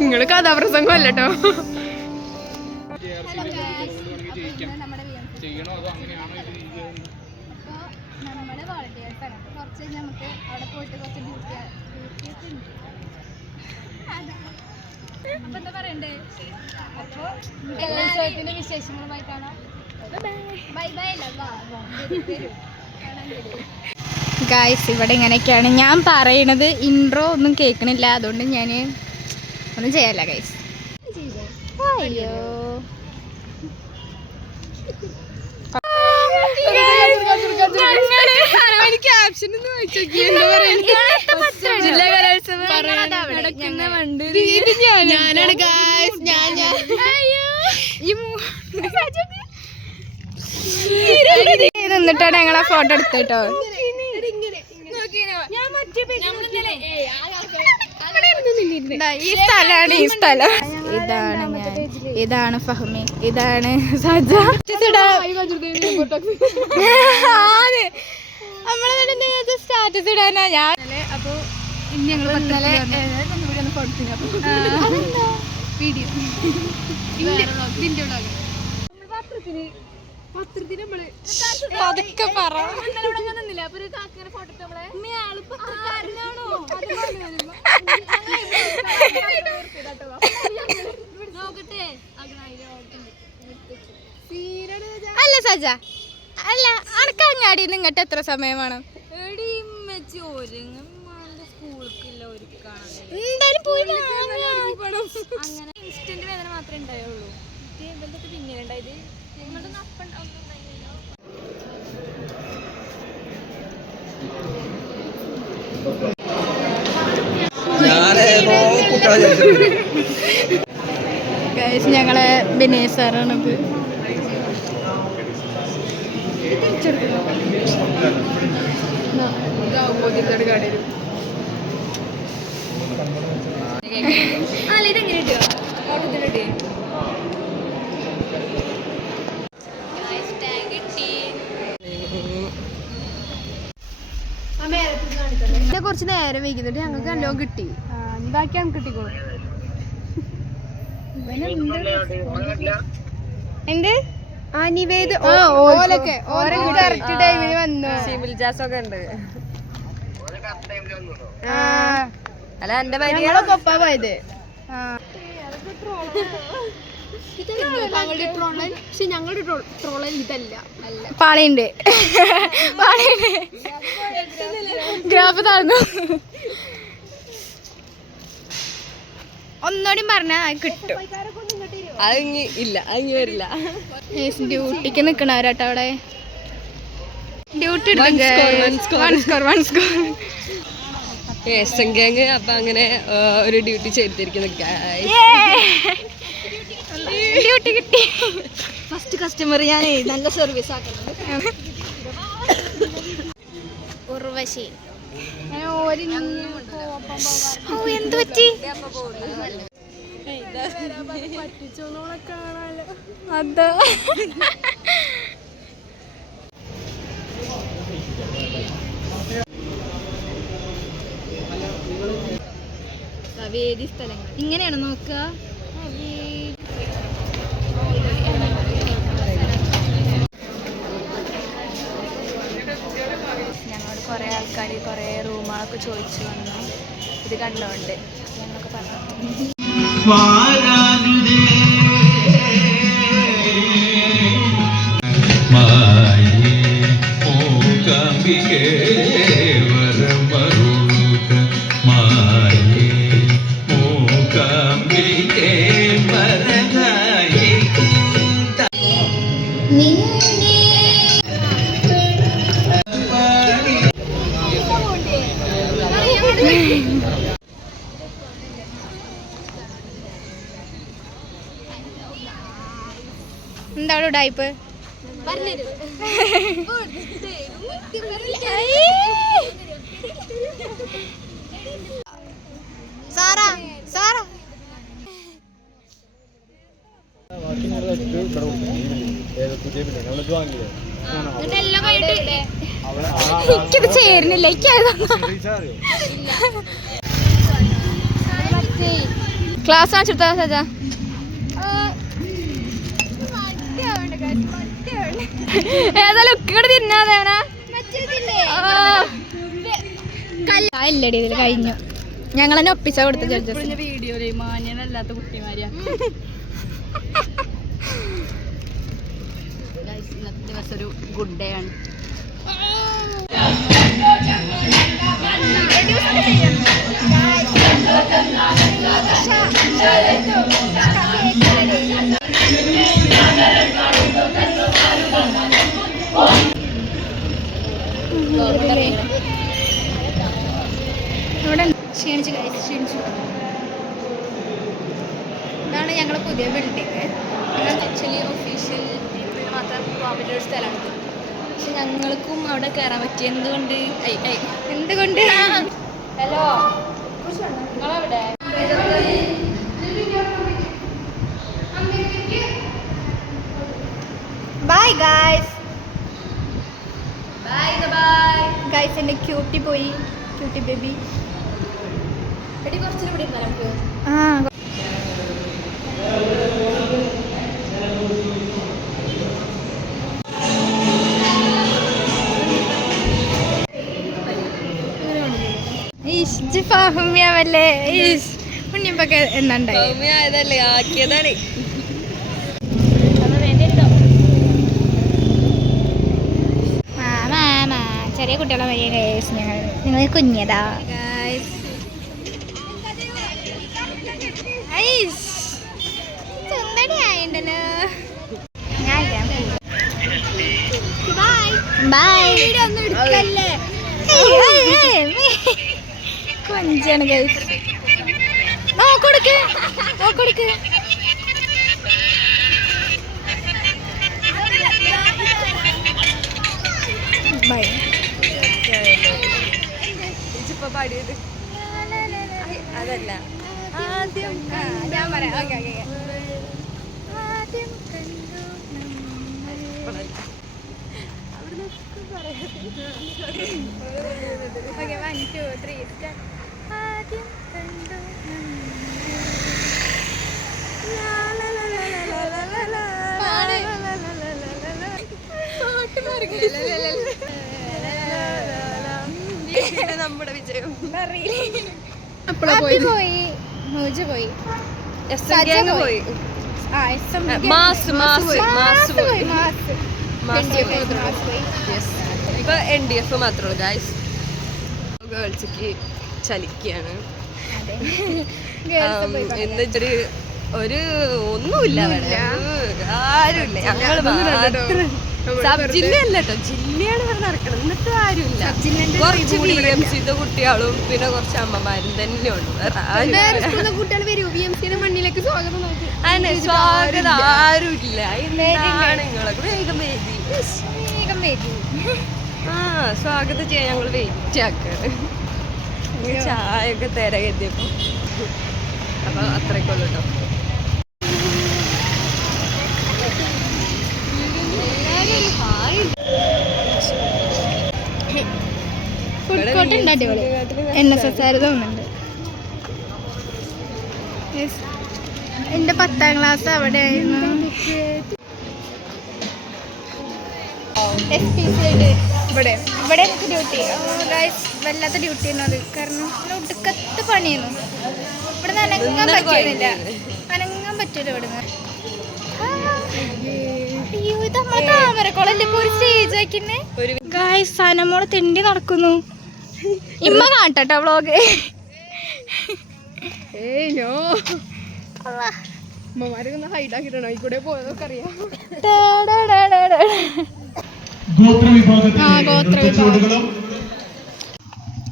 നിങ്ങള് കഥാപ്രസംഗം അല്ലട്ടോ. നമ്മുടെ വോളണ്ടിയേഴ്സാണ്. കുറച്ച് നമുക്ക് അവിടെ പോയിട്ട് കുറച്ച് അപ്പൊ എന്താ പറയണ്ടേ? അപ്പൊ എല്ലാത്തിന്റെ വിശേഷങ്ങളുമായി കാണാം. Bye bye. ഗായ്സ് ഇവിടെ ഇങ്ങനെയൊക്കെയാണ് ഞാൻ പറയണത്. ഇൻട്രോ ഒന്നും കേൾക്കണില്ല, അതുകൊണ്ട് ഞാൻ ഒന്നും ചെയ്യാല്ല ഗൈസ്. അയ്യോ ഞാനാണ് ഗായ്സ്. നിന്നിട്ടാണ് ഞങ്ങളെ ഫോട്ടോ എടുത്തിട്ടോ. ഈ സ്ഥലാണ്, ഈ സ്ഥലം. ഇതാണ് ഞാൻ, ഇതാണ് ഫഹ്മി, ഇതാണ് സജ. നമ്മളെ സ്റ്റാറ്റസ് ഇടാനാ ഞാൻ. അപ്പൊ ഇനി ഞങ്ങൾ വീഡിയോ പത്രത്തിന് നമ്മള് അതൊക്കെ പറ നിന്നില്ല. അപ്പൊ ഒരു കാക്കനെ ഫോട്ടോ അല്ല സജ, അല്ല അനക്ക് അങ്ങാടി നിങ്ങട്ട് എത്ര സമയം വേണം? എന്തായാലും പോയി അങ്ങനെ ഇൻസ്റ്റന്റ് വേദന മാത്രമേ ഉണ്ടായുള്ളൂ. പിന്നീട് ഉണ്ടായത് നിങ്ങളുടെ അപ്പം ഞങ്ങളെ ബിനേഷ് സാറാണത്. കുറച്ച് നേരം വൈകുന്നിട്ട് ഞങ്ങൾക്ക് നല്ലോണം കിട്ടി. ബാക്കി ഞങ്ങൾക്ക് കിട്ടിക്കോളും. എന്ത് നിവേദ് ഓലൊക്കെ കറക്റ്റ് ടൈമിന് വന്നു. സിവിൽ ജാസൊക്കെ ഉണ്ട്. അല്ല എന്റെ കൊപ്പാ പോയത്. ഞങ്ങളുടെ ട്രോളൽ ഇതല്ല, പാളിയുണ്ട്. ഗ്രാഫ് താഴ്ന്നു. ഒന്നോടും പറഞ്ഞാ കിട്ടും. അതിങ്ങി ഇല്ല, അതിങ്ങി വരില്ല. ഡ്യൂട്ടിക്ക് നിക്കണവരാട്ടോ അവിടെ. ഡ്യൂട്ടി അപ്പൊ അങ്ങനെ ഒരു ഡ്യൂട്ടി ചെയ്തിരിക്കുന്നു. ഡ്യൂട്ടി കിട്ടി. ഫസ്റ്റ് കസ്റ്റമർ ഞാൻ നല്ല സർവീസ് ആക്കുന്നുണ്ട്. ഉർവശി എന്ത് പറ്റി? അതാ വേദി സ്ഥലങ്ങൾ ഇങ്ങനെയാണ് നോക്കുക. ഞങ്ങളോട് കുറേ ആൾക്കാർ കുറേ റൂമുകളൊക്കെ ചോദിച്ചു വന്നു. ഇത് കണ്ടോണ്ട് ഞങ്ങളൊക്കെ പറഞ്ഞു. എന്താണ് ഉടായിപ്പ്? എല്ലാം കഴിഞ്ഞിട്ട് എനിക്കത് ചേരുന്നില്ല. ക്ലാസ് കാണിച്ചെടുത്താ സജാ. ഏതായാലും ഇങ്ങോട്ട് തിന്നാതെ ഇല്ലടി ഇതിൽ കഴിഞ്ഞു. ഞങ്ങൾ തന്നെ ഒപ്പിച്ച കൊടുത്ത ജഡ്ജസ്. വീഡിയോയില് മാന്യനല്ലാത്ത കുട്ടിമാരിയാ. ഇന്നത്തെ ദിവസം ഒരു ഗുഡ് ഡേ ആണ്. ക്ഷീണിച്ചു ക്ഷീണിച്ചു. ഇതാണ് ഞങ്ങളുടെ പുതിയ ബിൽഡിങ്. ആക്ച്വലി ഒഫീഷ്യൽ പീപ്പിളിന് മാത്രം പോകാൻ പറ്റിയ ഒരു സ്ഥലമാണിത്. പക്ഷെ ഞങ്ങൾക്കും അവിടെ കയറാൻ പറ്റി. എന്തുകൊണ്ട്? എന്തുകൊണ്ട്? ഹലോ, നിങ്ങളെവിടെ? Bye guys. Bye bye guys, എൻ്റെ ക്യൂട്ടി പോയി. Cutie baby. എടി കുറച്ചുകൂടി ഇവിടെ ഇരുന്നാ നമുക്ക്. ആ ഫാഹുമ്യാവല്ലേ. ഉണ്ണിയപ്പൊക്കെ എന്നുണ്ടായി ആയതല്ലേ ആക്കിയതാണ്. ചെറിയ കുട്ടികളെ വഴിയ ഗൈസ്. നിങ്ങൾ കുഞ്ഞതാ സുന്ദരിയായിണ്ടല്ലോ. കൊഞ്ചാണ് ഗൈസ്. നോക്കൊടുക്ക് നോക്കൊടുക്ക്. ബൈ. പാടിയത് അതല്ല ആദ്യം ഞാൻ പറയാം. Okay okay. Okay 1 2 3 start. ആദ്യം കണ്ടു നമ്മുടെ വിജയം. പോയി മോജ് പോയി. പോയി. ഇപ്പൊ NDF മാത്രമേ ഗൈസ്. ഗേൾസിക്ക് ചലിക്കാണ്. എന്നിട്ടൊരു ഒരു ഒന്നുമില്ല അവിടെ. ആരുമില്ല. ഞങ്ങൾ സബ് ജില്ലയല്ല കേട്ടോ, ജില്ലയാണ് ഇവിടെ നടക്കണം. എന്നിട്ട് ആരുമില്ല. കുറച്ച് BMC കുട്ടികളും പിന്നെ കുറച്ച് അമ്മമാരും തന്നെ ഉള്ളു. അതിന് സ്വാഗതം ആരുമില്ല. എന്താണ് നിങ്ങളൊക്കെ വേഗം വേദി. ആ സ്വാഗതം ചെയ്യാൻ ഞങ്ങൾ വെയിറ്റ് ആക്കാണ്. ചായ ഒക്കെ തിരകെത്തിയപ്പോ. അപ്പൊ അത്രയ്ക്കുള്ളൂ കേട്ടോ. ഫുഡ് കോർട്ട് ഉണ്ട് അടിപൊളി. NSS ആര് തോന്നുന്നുണ്ട്. എൻ്റെ 10ാം ക്ലാസ് അവിടെ ആയിരുന്നു. ഇവിടെ എനിക്ക് ഡ്യൂട്ടി. വല്ലാത്ത ഡ്യൂട്ടി ആയിരുന്നു അത്. കാരണം ഒടുക്കത്തെ പണിയായിരുന്നു. ഇവിടെ നിന്ന് അനങ്ങാൻ പറ്റുന്നില്ല. അനങ്ങാൻ പറ്റൂല ഇവിടുന്ന്. അയ്യോ, ഇത് നമ്മളെ താമരക്കുളല്ലേ ഒരു സ്റ്റേജ് ആക്കിന്നെ. ഗായ്സ്, സനമോള് തെണ്ടി നടക്കുന്നു. ഇമ്മ കാട്ടോ വ്ളോഗ്.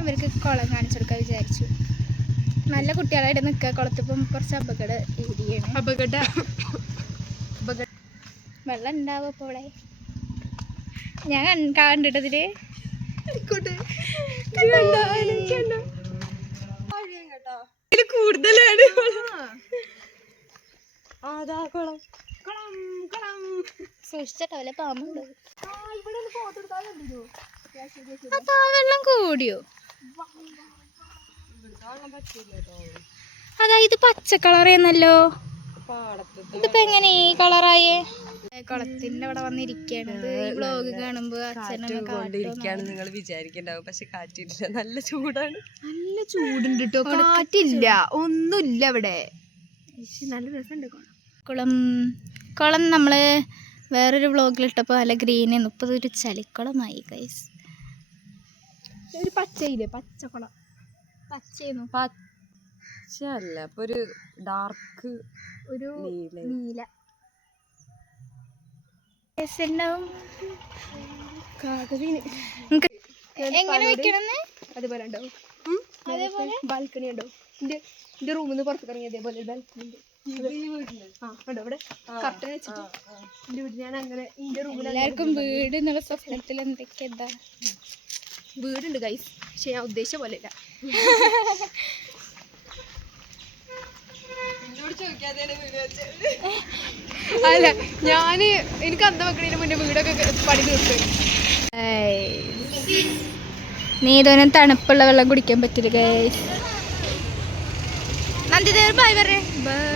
അവർക്ക് കുളം കാണിച്ചു കൊടുക്കാൻ വിചാരിച്ചു. നല്ല കുട്ടികളായിട്ട് നിൽക്കുക. കുളത്തിപ്പം കുറച്ച് അപകട ഏരിയയാണ്. വെള്ളം ഉണ്ടാവും അപ്പോൾ ഇവിടെ. ഞാൻ കണ്ടിട്ടതില് കൂടുതലാണ്. സൂക്ഷിച്ചട്ടോ വല്ല പാമ്പുണ്ട്. അതാ വെള്ളം കൂടിയോ? അതാ ഇത് പച്ച കളറേന്നല്ലോ. ഇതിപ്പോ എങ്ങനെ ഈ കളറായേ? കുളത്തിന്റെ അവിടെ വന്നിരിക്കാണ്. വ്ലോഗ് കാണുമ്പോ കൊണ്ടിരിക്കാണ് നിങ്ങൾ വിചാരിക്കണ്ടാവും. പക്ഷെ കാറ്റില്ല, നല്ല ചൂടാണ്. നല്ല ചൂടുണ്ട് കേട്ടോ, കാറ്റില്ല, ഒന്നുമില്ല ഇവിടെ. നല്ല രസമുണ്ട് കുളം നമ്മള് വേറൊരു വ്ലോഗിലിട്ടപ്പോൾ നല്ല ഗ്രീനായിരുന്നു. ഇപ്പൊ ഇതൊരു ചളിക്കുളമായി ഗൈസ്. ഒരു പച്ചയില്ലേ, പച്ചക്കുളം. പച്ചയായിരുന്നു. പച്ചല്ല, അപ്പൊ ഒരു ഡാർക്ക് ഒരു നീല. എങ്ങനെ വെക്കണമെന്ന് അതേപോലെ ഉണ്ടാവും. അതേപോലെ ബാൽക്കണി ഉണ്ടാവും. എന്റെ റൂമിൽ നിന്ന് പുറത്തേക്ക് ഇറങ്ങി അതേപോലെ ബാൽക്കണി ഉണ്ട്. ഇവിടെ കർട്ടൻ വെച്ചിട്ട് എന്റെ വീട്ടിൽ ഞാൻ അങ്ങനെ എന്റെ റൂമിൽ എല്ലാവർക്കും വീട് എന്നുള്ള സ്വപ്നത്തിൽ എന്തൊക്കെയാ വീടുണ്ട് ഗൈസ്. പക്ഷെ ഞാൻ ഉദ്ദേശിച്ച പോലെ ഇല്ല. അല്ല, എനിക്ക് അന്ത വെക്കണതിന് മുന്നേ വീടൊക്കെ പണി തീർത്ത്. നീതോനും തണുപ്പുള്ള വെള്ളം കുടിക്കാൻ പറ്റില്ല ഗൈസ്. നന്ദിദേവ് ബൈ പറയേ. ബൈ.